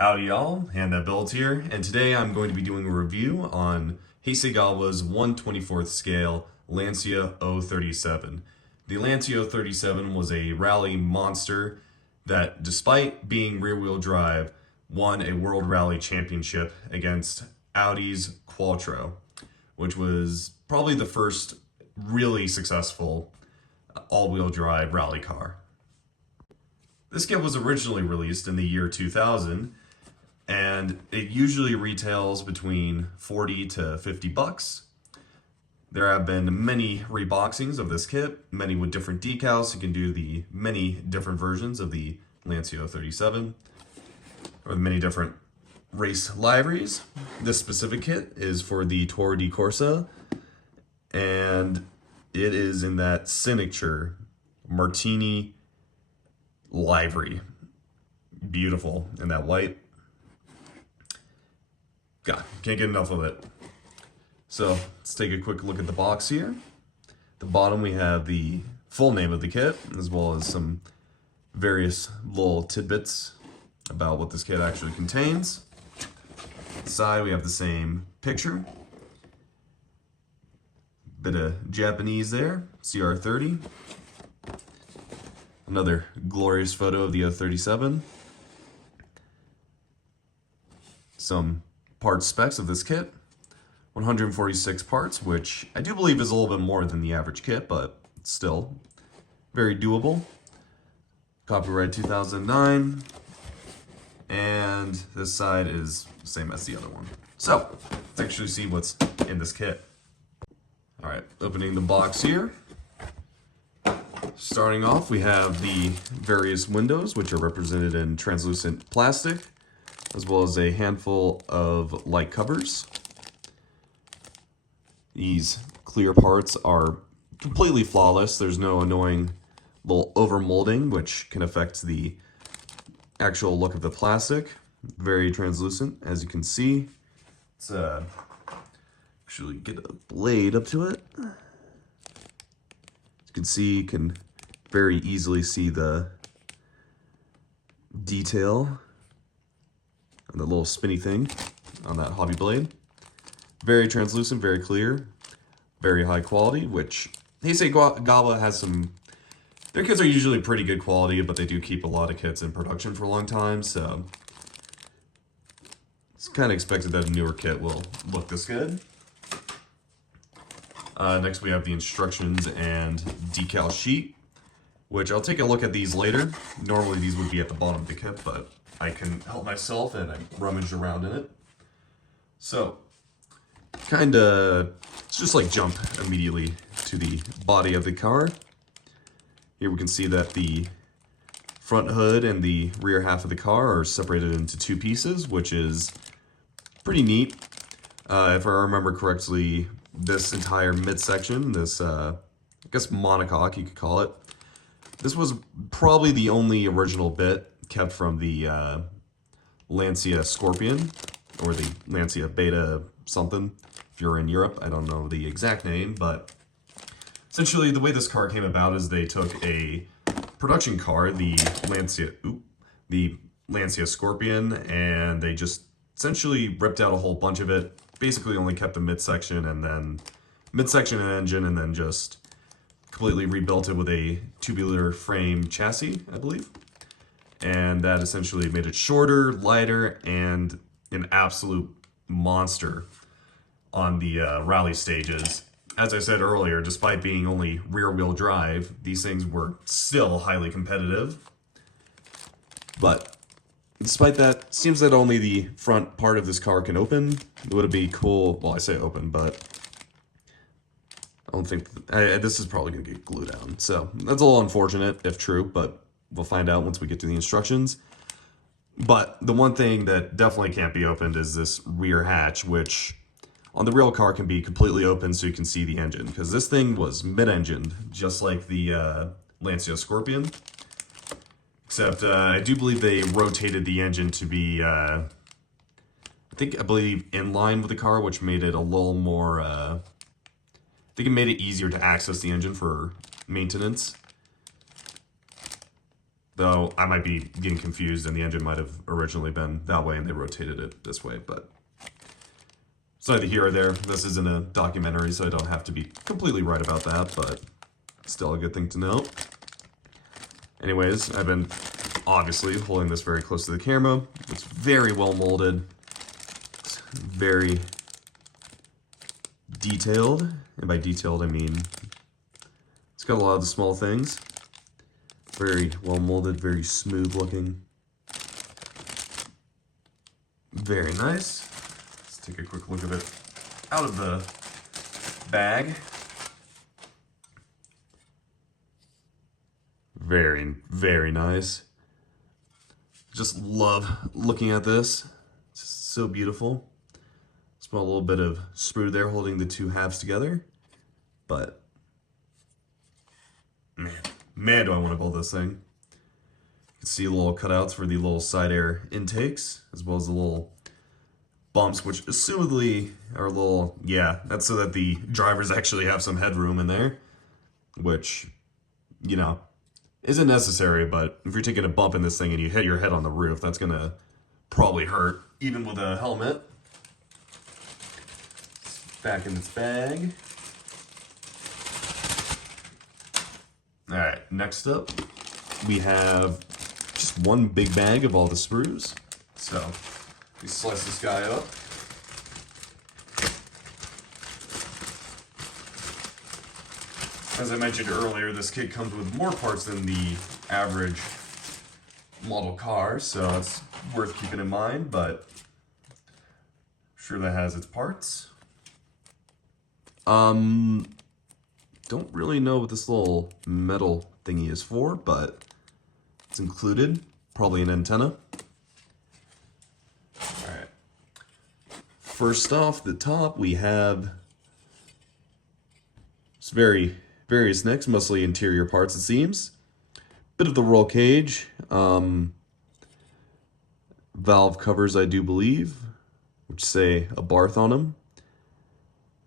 Howdy y'all, and that builds here, and today I'm going to be doing a review on Hasegawa's 1/24th scale Lancia 037. The Lancia 037 was a rally monster that, despite being rear-wheel drive, won a World Rally Championship against Audi's Quattro, which was probably the first really successful all-wheel drive rally car. This kit was originally released in the year 2000, and it usually retails between 40 to 50 bucks. There have been many reboxings of this kit, many with different decals. You can do the many different versions of the Lancia 37, or the many different race liveries. This specific kit is for the Tour de Corsa, and it is in that signature Martini livery. Beautiful in that white. God, can't get enough of it. So let's take a quick look at the box here. At the bottom we have the full name of the kit, as well as some various little tidbits about what this kit actually contains. On the side we have the same picture. Bit of Japanese there, CR30. Another glorious photo of the 037. Some part specs of this kit. 146 parts, which I do believe is a little bit more than the average kit, but still very doable. Copyright 2009. And this side is the same as the other one. So, let's actually see what's in this kit. Alright, opening the box here. Starting off, we have the various windows, which are represented in translucent plastic, as well as a handful of light covers. These clear parts are completely flawless. There's no annoying little overmolding, which can affect the actual look of the plastic. Very translucent, as you can see. Let's actually get a blade up to it. As you can see, you can very easily see the detail on the little spinny thing on that hobby blade. Very translucent, very clear, very high quality, which Hasegawa has some... Their kits are usually pretty good quality, but they do keep a lot of kits in production for a long time, so it's kind of expected that a newer kit will look this good. Next we have the instructions and decal sheet, which I'll take a look at these later. Normally these would be at the bottom of the kit, but I can help myself and I rummaged around in it. So, let's just like jump immediately to the body of the car. Here we can see that the front hood and the rear half of the car are separated into two pieces, which is pretty neat. If I remember correctly, this entire midsection, this, I guess monocoque you could call it, this was probably the only original bit kept from the Lancia Scorpion, or the Lancia Beta something. If you're in Europe, I don't know the exact name, but essentially the way this car came about is they took a production car, the Lancia Scorpion, and they just essentially ripped out a whole bunch of it. Basically only kept the midsection and engine, and then just completely rebuilt it with a tubular frame chassis, I believe. And that essentially made it shorter, lighter, and an absolute monster on the rally stages. As I said earlier, despite being only rear-wheel drive, these things were still highly competitive. But despite that, it seems that only the front part of this car can open. It would be cool, well, I say open, but I don't think, this is probably going to get glued down. So that's a little unfortunate, if true, but we'll find out once we get to the instructions. But the one thing that definitely can't be opened is this rear hatch, which on the real car can be completely open so you can see the engine. Because this thing was mid-engined, just like the Lancia Scorpion. Except I do believe they rotated the engine to be, I believe, in line with the car, which made it a little more, I think it made it easier to access the engine for maintenance. Though I might be getting confused and the engine might have originally been that way and they rotated it this way, but it's neither here or there. This isn't a documentary, so I don't have to be completely right about that, but still a good thing to know. Anyways, I've been obviously holding this very close to the camera. It's very well molded. It's very detailed. And by detailed, I mean it's got a lot of the small things. Very well molded, very smooth looking. Very nice. Let's take a quick look at it out of the bag. Very, very nice. Just love looking at this. It's just so beautiful. Small little bit of sprue there holding the two halves together. But, man, do I want to build this thing. You can see little cutouts for the little side air intakes, as well as the little bumps, which assumedly are little, yeah, that's so that the drivers actually have some headroom in there, which, you know, isn't necessary, but if you're taking a bump in this thing and you hit your head on the roof, that's gonna probably hurt, even with a helmet. Back in its bag. Alright, next up, we have just one big bag of all the sprues. So, we slice this guy up. As I mentioned earlier, this kit comes with more parts than the average model car, so it's worth keeping in mind, but I'm sure that has its parts. Don't really know what this little metal thingy is for, but it's included. Probably an antenna. Alright. First off the top, we have some various nicks, mostly interior parts it seems. Bit of the roll cage. Valve covers, I do believe, which say a Barth on them.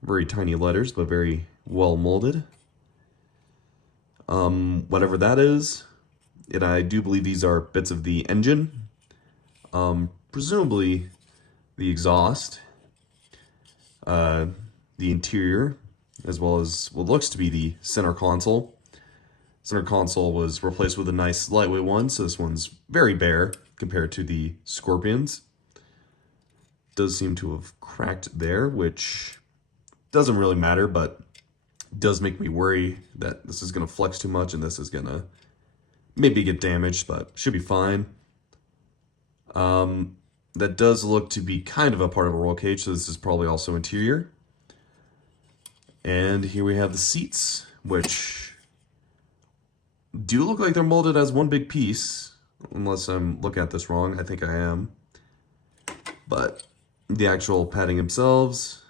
Very tiny letters, but very well molded. Whatever that is, and I do believe these are bits of the engine. Presumably the exhaust, the interior, as well as what looks to be the center console. Center console was replaced with a nice lightweight one, so this one's very bare compared to the Scorpions. Does seem to have cracked there, which doesn't really matter, but does make me worry that this is going to flex too much and this is going to maybe get damaged, but should be fine. That does look to be kind of a part of a roll cage, so this is probably also interior. And here we have the seats, which do look like they're molded as one big piece, unless I'm looking at this wrong. I think I am. But the actual padding themselves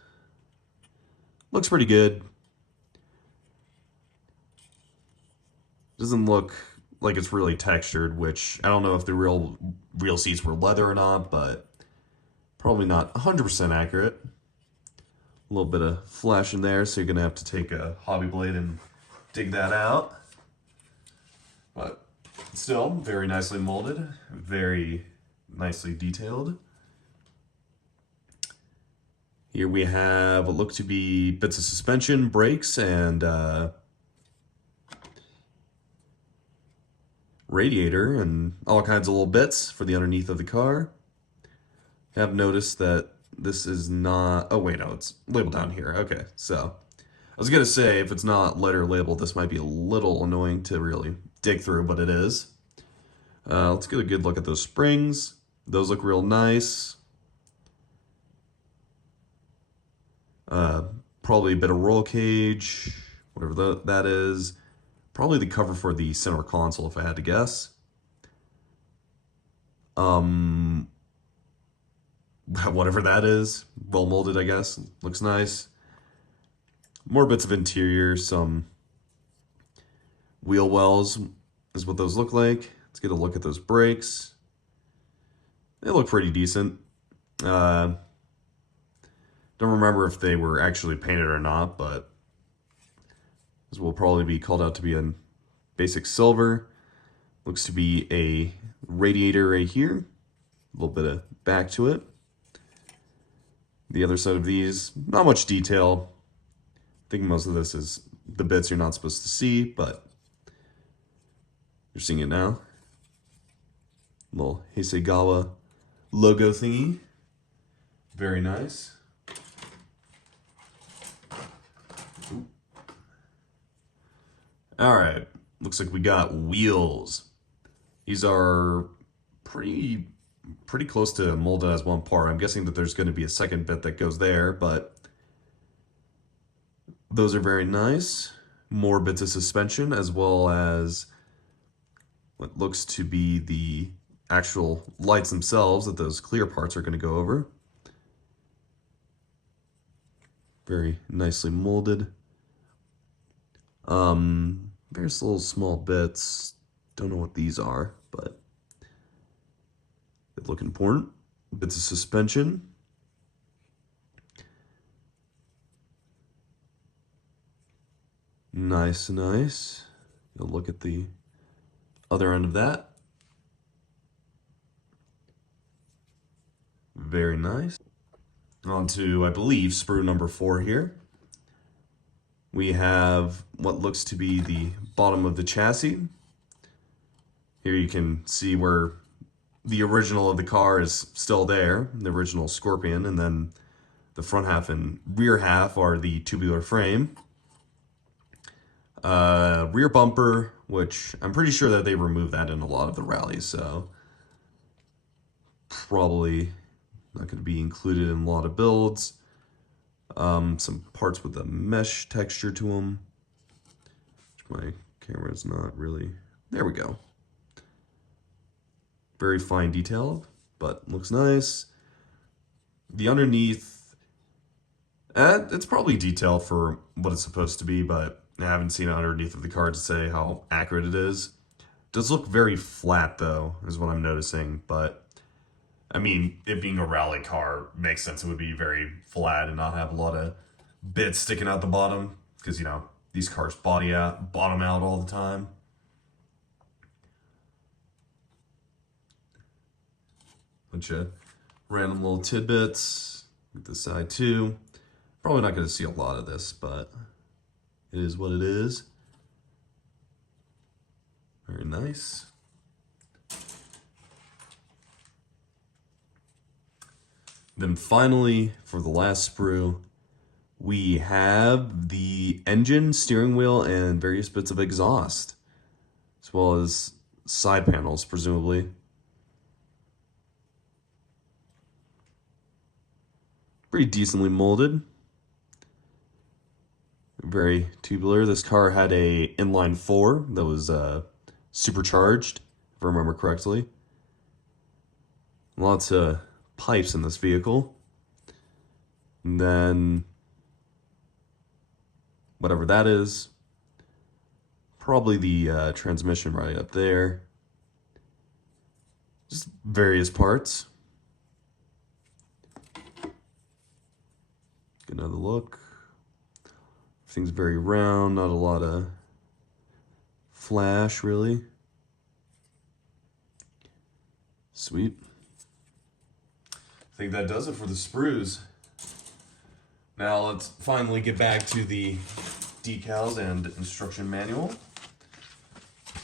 looks pretty good. Doesn't look like it's really textured, which I don't know if the real seats were leather or not, but probably not 100% accurate. A little bit of flash in there, so you're gonna have to take a hobby blade and dig that out. But still, very nicely molded, very nicely detailed. Here we have what look to be bits of suspension, brakes, and radiator, and all kinds of little bits for the underneath of the car. I have noticed that this is not... Oh, wait, no, it's labeled down here. Okay, so I was going to say, if it's not letter labeled, this might be a little annoying to really dig through, but it is. Let's get a good look at those springs. Those look real nice. Probably a bit of roll cage, whatever that is. Probably the cover for the center console, if I had to guess. Whatever that is. Well molded, I guess. Looks nice. More bits of interior, some wheel wells is what those look like. Let's get a look at those brakes. They look pretty decent. Don't remember if they were actually painted or not, but this will probably be called out to be in basic silver. Looks to be a radiator right here. A little bit of back to it. The other side of these, not much detail. I think most of this is the bits you're not supposed to see, but you're seeing it now. Little Hasegawa logo thingy. Very nice. All right, looks like we got wheels. These are pretty close to molded as one part. I'm guessing that there's going to be a second bit that goes there, but those are very nice. More bits of suspension, as well as what looks to be the actual lights themselves that those clear parts are going to go over. Very nicely molded. There's little small bits. Don't know what these are, but they look important. Bits of suspension. Nice, nice. You'll look at the other end of that. Very nice. On to, I believe, sprue number 4 here. We have what looks to be the bottom of the chassis. Here you can see where the original of the car is still there, the original Scorpion, and then the front half and rear half are the tubular frame. Rear bumper, which I'm pretty sure that they removed that in a lot of the rallies, so probably not going to be included in a lot of builds. Some parts with a mesh texture to them, which my camera's not really. There we go. Very fine detail, but looks nice. The underneath, it's probably detailed for what it's supposed to be, but I haven't seen it underneath of the car to say how accurate it is. It does look very flat though, is what I'm noticing, but I mean, it being a rally car makes sense. It would be very flat and not have a lot of bits sticking out the bottom because, you know, these cars bottom out all the time. Bunch of random little tidbits with the side too. Probably not going to see a lot of this, but it is what it is. Very nice. Then finally, for the last sprue, we have the engine, steering wheel, and various bits of exhaust, as well as side panels, presumably. Pretty decently molded. Very tubular. This car had a inline 4 that was supercharged, if I remember correctly. Lots of pipes in this vehicle. And then whatever that is, probably the transmission right up there. Just various parts. Get another look. Everything's very round, not a lot of flash really. Sweet. I think that does it for the sprues. Now let's finally get back to the decals and instruction manual.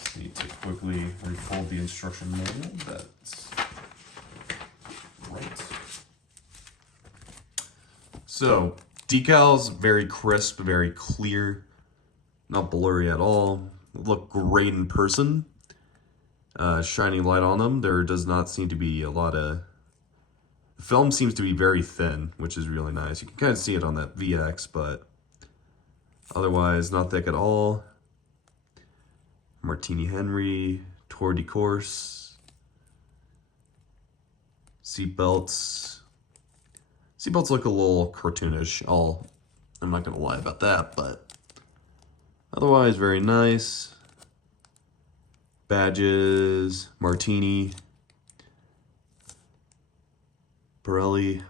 Just need to quickly refold the instruction manual. That's right. So, decals, very crisp, very clear, not blurry at all. Look great in person. Shining light on them. There does not seem to be a lot of... The film seems to be very thin, which is really nice. You can kind of see it on that VX, but otherwise not thick at all. Martini Henry, Tour de Course. Seat belts. Seatbelts look a little cartoonish. I'm not going to lie about that, but otherwise very nice. Badges, Martini, Pirelli.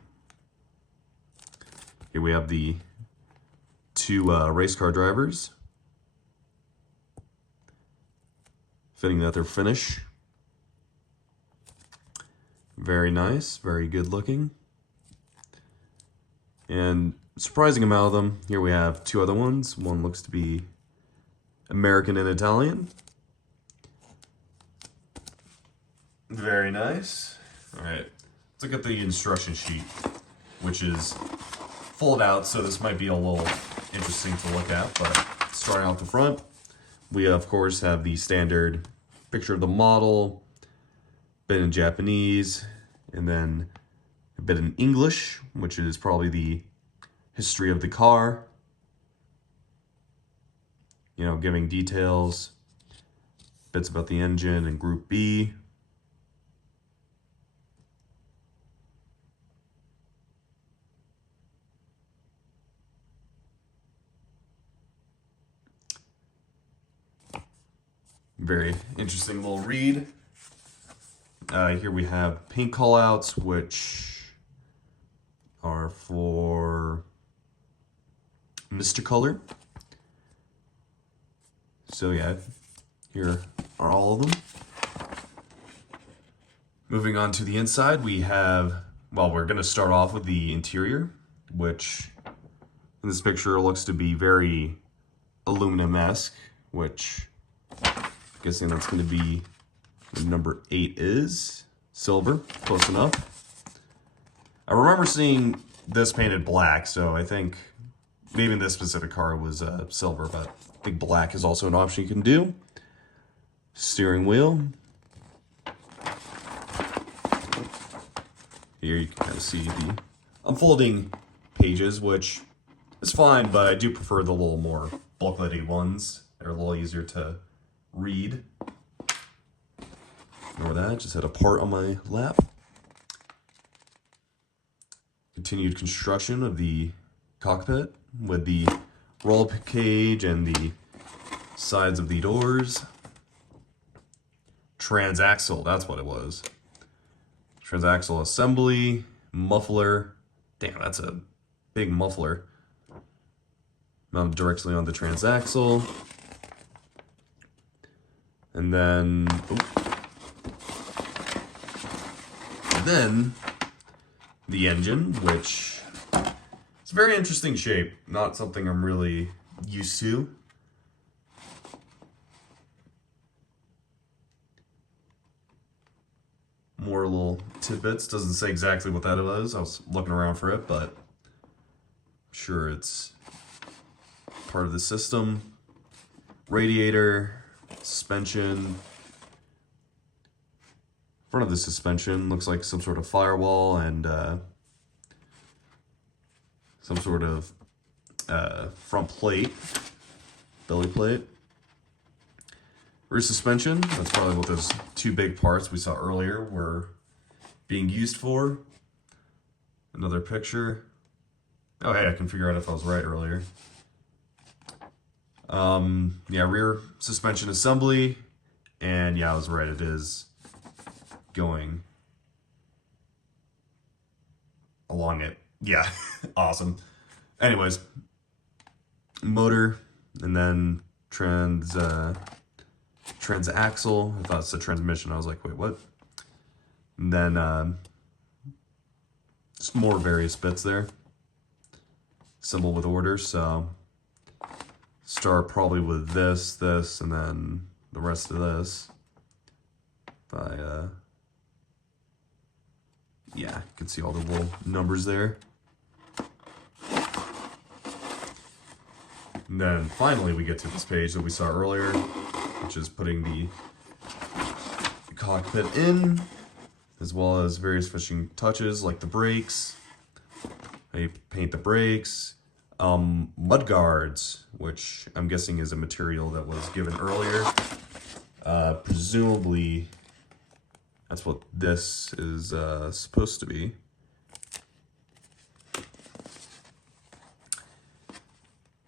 Here we have the 2 race car drivers. Fitting that they're Finnish. Very nice, very good looking. And surprising amount of them. Here we have two other ones. One looks to be American and Italian. Very nice. All right, let's look at the instruction sheet, which is folded out, so this might be a little interesting to look at. But starting out the front, we of course have the standard picture of the model, bit in Japanese, and then a bit in English, which is probably the history of the car. You know, giving details, bits about the engine and Group B. Very interesting little read. Here we have paint callouts, which are for Mr. Color. So yeah, here are all of them. Moving on to the inside, we have, well, we're going to start off with the interior, which in this picture looks to be very aluminum-esque, which I'm guessing that's going to be what number 8 is. Silver, close enough. I remember seeing this painted black, so I think maybe in this specific car it was silver, but I think black is also an option you can do. Steering wheel. Here you can kind of see the unfolding pages, which is fine, but I do prefer the little more booklety ones. They're a little easier to read. Ignore that, just had a part on my lap. Continued construction of the cockpit with the roll-up cage and the sides of the doors. Transaxle, that's what it was. Transaxle assembly, muffler. Damn, that's a big muffler. Mounted directly on the transaxle. And then the engine, which is a very interesting shape. Not something I'm really used to. More little tidbits. Doesn't say exactly what that was. I was looking around for it, but I'm sure it's part of the system. Radiator, suspension. Front of the suspension looks like some sort of firewall and some sort of front plate, belly plate. Rear suspension, that's probably what those two big parts we saw earlier were being used for. Another picture. Oh hey, I can figure out if I was right earlier. Yeah, rear suspension assembly, and yeah, I was right, it is going along it. Yeah, awesome. Anyways, motor, and then transaxle. I thought it's the transmission. I was like, wait, what? And then just more various bits there. Symbol with orders. So start probably with this, and then the rest of this. Yeah, you can see all the little numbers there. And then finally we get to this page that we saw earlier, which is putting the cockpit in, as well as various finishing touches like the brakes. How you paint the brakes. Mud guards, which I'm guessing is a material that was given earlier. Presumably that's what this is supposed to be.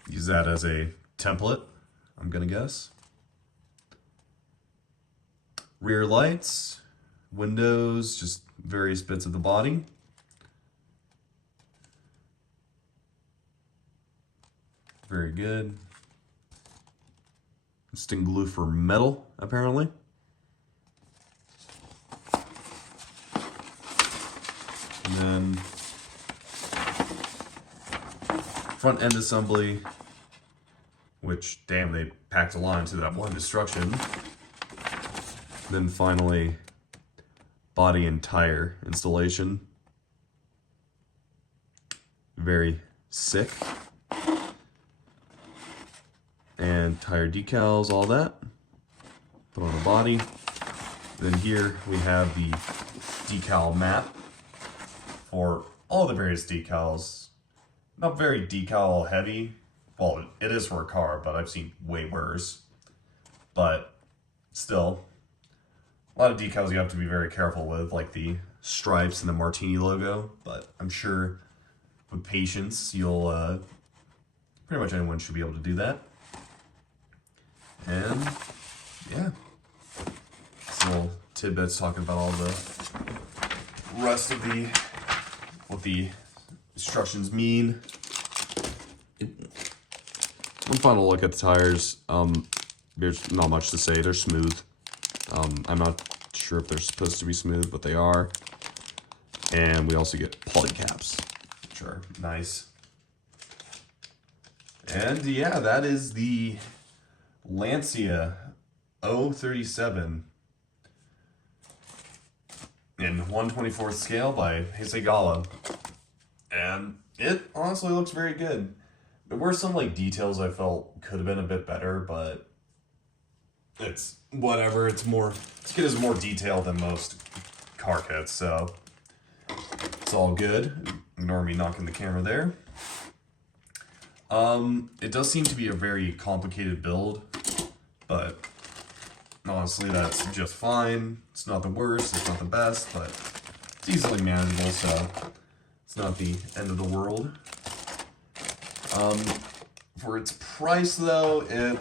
Use that as a template, I'm gonna guess. Rear lights, windows, just various bits of the body. Very good. Instant glue for metal, apparently. And then front end assembly, which, damn, they packed a lot into that one destruction. Then finally, body and tire installation. Very sick. And tire decals, all that. Put on the body. Then here we have the decal map for all the various decals. Not very decal heavy. Well, it is for a car, but I've seen way worse. But still, a lot of decals you have to be very careful with, like the stripes and the Martini logo. But I'm sure with patience, you'll pretty much anyone should be able to do that. And yeah, some little tidbits talking about all the rest of what the instructions mean. One final look at the tires. There's not much to say. They're smooth. I'm not sure if they're supposed to be smooth, but they are. And we also get polycaps, which are nice. And yeah, that is the Lancia 037 in 1/24th scale by Hasegawa. And it honestly looks very good. There were some like details I felt could have been a bit better, but it's whatever. This kit is more detailed than most car kits, so it's all good. Ignore me knocking the camera there. It does seem to be a very complicated build, but honestly, that's just fine. It's not the worst, it's not the best, but it's easily manageable, so it's not the end of the world. For its price, though, I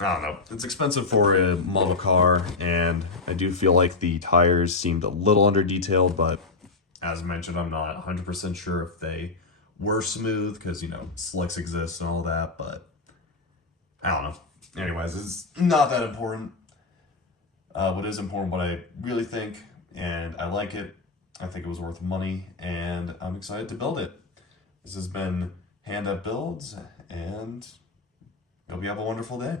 don't know. It's expensive for a model car, and I do feel like the tires seemed a little under-detailed, but as mentioned, I'm not 100% sure if they were smooth, because, you know, slicks exist and all that, but I don't know. Anyways, it's not that important. What is important, what I really think, and I like it. I think it was worth money, and I'm excited to build it. This has been Hand Up Builds, and hope you have a wonderful day.